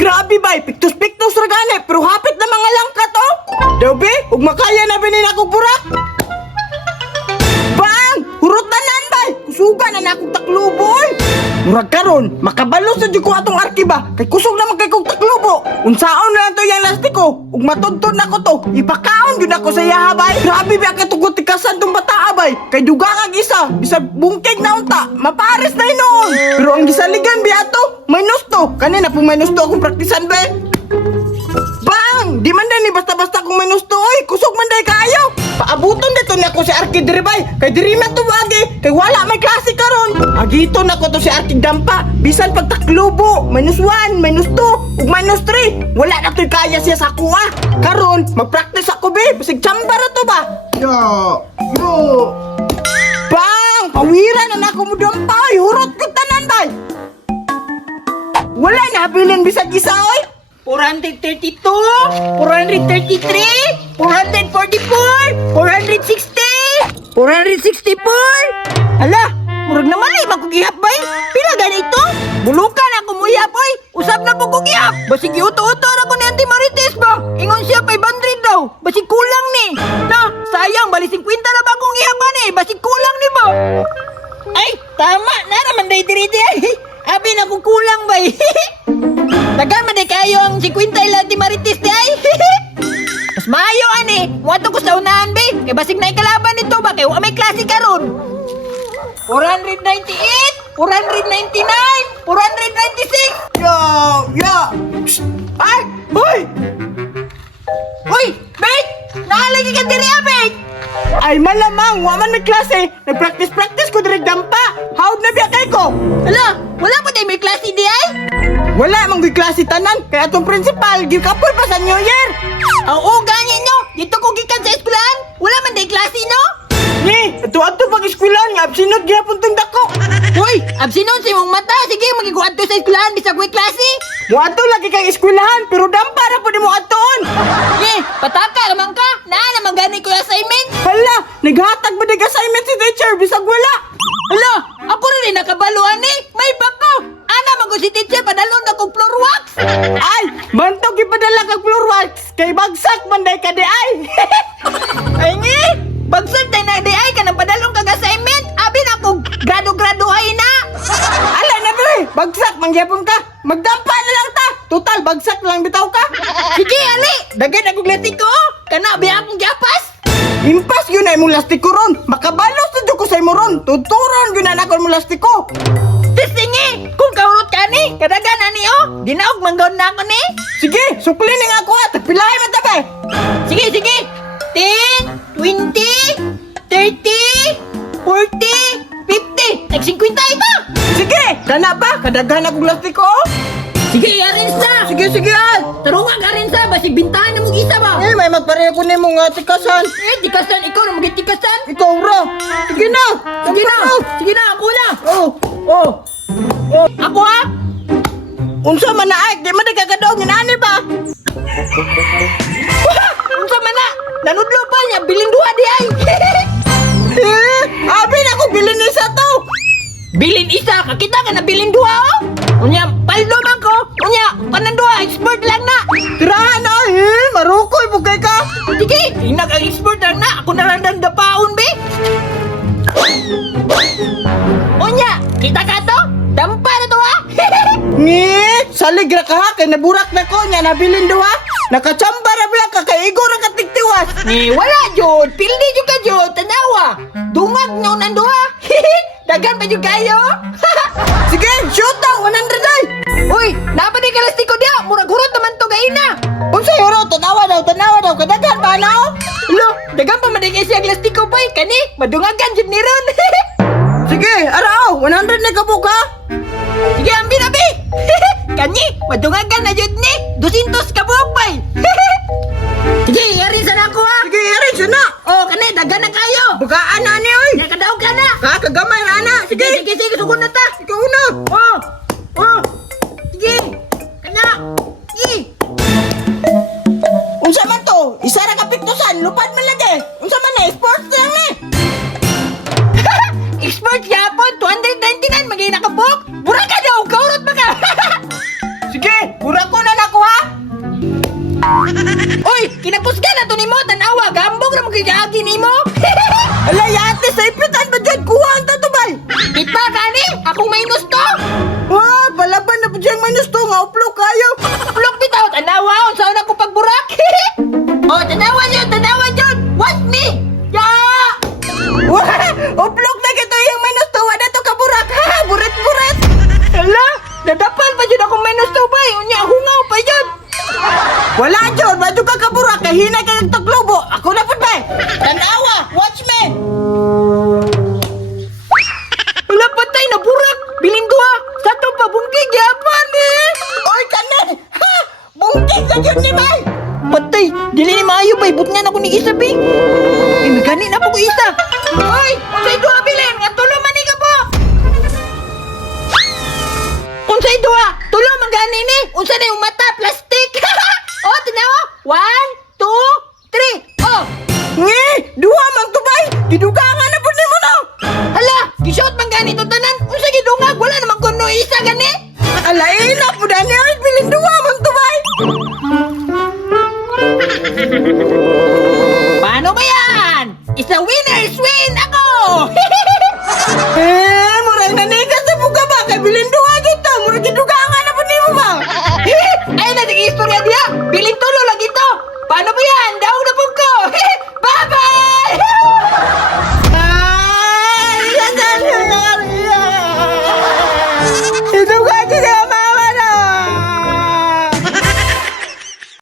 Grabe bay, piktus-piktus ra gani, pero hapit na mga langka to. Daw be, ug makaya na binin ako burak. Bang! Hurot tanan bay, kusuga na akong taklubo oy. Murag karon, makabalo sa jud ko atong arkiba, kay kusog na magkay kong taklubo. Unsaon na lang to yang lastiko, ug matudtod na ko to, ipakaon gyud ako sa iya bay. Grabe ba katugod tikasan tong bata bay, kay dugangan isa, bisag bungkig na unta, mapares na noon. Pero ang gisaligan biya to, minus to, kanina pong minus to akong praktisan bay. Bang! Di man ni basta-basta kung minus to oy, kusog man day kayo. Paabuton dito ni ako si Arki diri bay, kay diri man to wagi, kay wala may klase karon. Agito na ko to si Arki dampa, bisan pagtaklubo, -1, -2, ug -3. Wala na to'y kaya siya sa kuha. Karon, mag-practice ako be, bisig chamba ra to ba? Yo. Bang! Pawira na nako mo dampa, oy, hurot ko tanan bay. Wala na bilin bisag isa oy. 432, 433, 444, 460, 464. Ala, murag na mali magkugihap bay. Pila ganito? Bulukan ako muyap oy. Usab na po kugihap. Basig iuto-uto ra ko ni Auntie Marites ba? Ingon siya 500 daw. Basig kulang ni. Na, sayang bali 50 na ba kong ihapan eh. Basig kulang ni ba? Ay, tama na naman day diri ay. Abi na kung kulang bay. Tagal man kayo ang 50 ila di Marites di ay. Mas maayo ani. Muadto ko sa unahan be. Kay basig na ikalaban nito ba kay wa may klase karon. 498, 499, 496. Yo. Psst. Ay, hoy. Hoy, Bek! Naalagi ka diri Bek. Ay malamang wa man may klase. Nagpractice ko diri dampa. Hawd na biya kay ko. Hala, wala pa tay may klase di ay? Wala mang klase tanan, kaya atong principal gikapol pa sa New Year. Oo, ganyan nyo. Dito ko gikan sa eskwelahan. Wala man day klase, no? Ni, ato pag eskwelahan nga absinot gyapon tong dako. Hoy, absinot si mong mata. Sige, magiguad to sa eskwelahan bisag way klase. Muadto lagi kay eskwelahan, pero dampa ra pud mo adtoon. Ni, pataka naman ka. Naa naman gani ko assignment. Hala, naghatag ba dig assignment si teacher bisag wala? Hala, ako rin nakabaluan ni. May bako. Ana mago si teacher padalon na kong floor wax. Ay, bantog ipadala kag floor wax kay bagsak man day ka di ay. Ay ni, bagsak day na di ay ka nang padalon kag assignment. Abi na kog grado-graduhay na. Ala na be, bagsak man gyapon ka. Magdampa na lang ta. Total bagsak lang bitaw ka. Sige ali, daghan akong latiko. Kana biya akong giapas. Impas yun na imong lastiko ron. Makabalos na ko sa imo ron. Tuturon yun na nakon mo lastiko. Tisingi, kung kaurot ka ni, kadagan ani o. Dinaog manggaon na ako ni. Sige, sukli ni nga ako at pilahay man tabi. Sige. 10, 20, 30, 40, 50. Nag-50 ito. Sige, kana ba? Kadaghan akong lastiko. Sige, yarin sa! Sige, ay! Tarungan ka rin sa! Basig bintahan na mong isa ba? May magpareho ko na mong tikasan. Tikasan? Ikaw na maging tikasan? Ikaw ra! Sige na! Ako na! Oh! Ako ha? Unsa man na ay! Di man nagkakadaog yung ani ba? Unsa man na! Nanudlo pa niya! Biling duha di ay! Abi na ako bilin isa to! Bilin isa! Kakita ka na bilin duha oh! Unya, paldo man ko! Unya, panandua, expert lang na! Tirahan na! Marukoy, bugay ka! Sige, inag ang expert lang na! Ako na lang ang dapaon, be! Unya, kita ka to? Dampa na to, ha? Ni, salig ra ka ha? Kaya naburak na ko niya, nabilin do ha? Nakachamba na blang ka, kaya igo na katiktiwas! Ni, wala, Jod! Pildi dyo ka, Jod! Tanawa! Dumag nyo nando ha? Dagan pa dyo kayo? Sige, shoot daw! 100 ay! Uy, napaday ka lastiko diya! Murag-hurot naman to gaina! Unsay hurot? Tanawa daw! Kadagan ba na? Lo, dagan pa maday siya lastiko pa eh! Kani, madungagan dyan ni Ron! Sige, araw! 100 na kabuk ha! Sige, ambi na bi! Kani, madungagan na dyan ni! 200 kabuk pa eh! Sige, yarin sa nako ha! Sige, yarin sa na! Oh, kani, dagan na kayo! Bukaan na ni oy! Nakadaw ka na! Kagamay na na! Sige, sugod na ta! Ikaw na! Oh! Sige! Kana! Sige! Unsa man to? Isa ra ka piktusan! Lupad man lagi! Unsa man na? Sports lang ni! Expert yapon! 299 magiging nakabuk! gusto nga uplok kayo. Uplok bitaw, tanawa, saan ako pagburak? Oh, tanawa yun, watch me! Ya! Uplok na kito yung minus 2, wala to kaburak, ha? Buret-buret! Hala, nadapal pa yun akong minus 2 ba? Unya, hungaw pa yun! Wala yun, wadyo ka kaburak, kahinay ka ng taglobo. Ako na po ba? Tanawa, watch me! Wala patay na burak! Bilinggo sa to pa bungkig yaman eh! Oy kanan! Ha! Bungkig na yun ni Bay! Patay! Dili ni maayo bay! Butngan ako ni Isa Bay! Eh, may kanin na po ko Isa! Oy! Unsay duha bilin! Nga tulo man ni ka po! Unsay duha! Tulo man gani ni! Unsa na yung mata! Plastic! Oh! Tinawa! 1, 2, 3! Oh! Nge! Duha man to bay! Gidugangan na po ni mo no! Hala! Gishot man gani to tanan! Unsa gidungag? Wala naman kuno isa gani! Alain na po dani! Ay! Bilinduwa man to bay! Paano ba yan? Isa winner's win ako!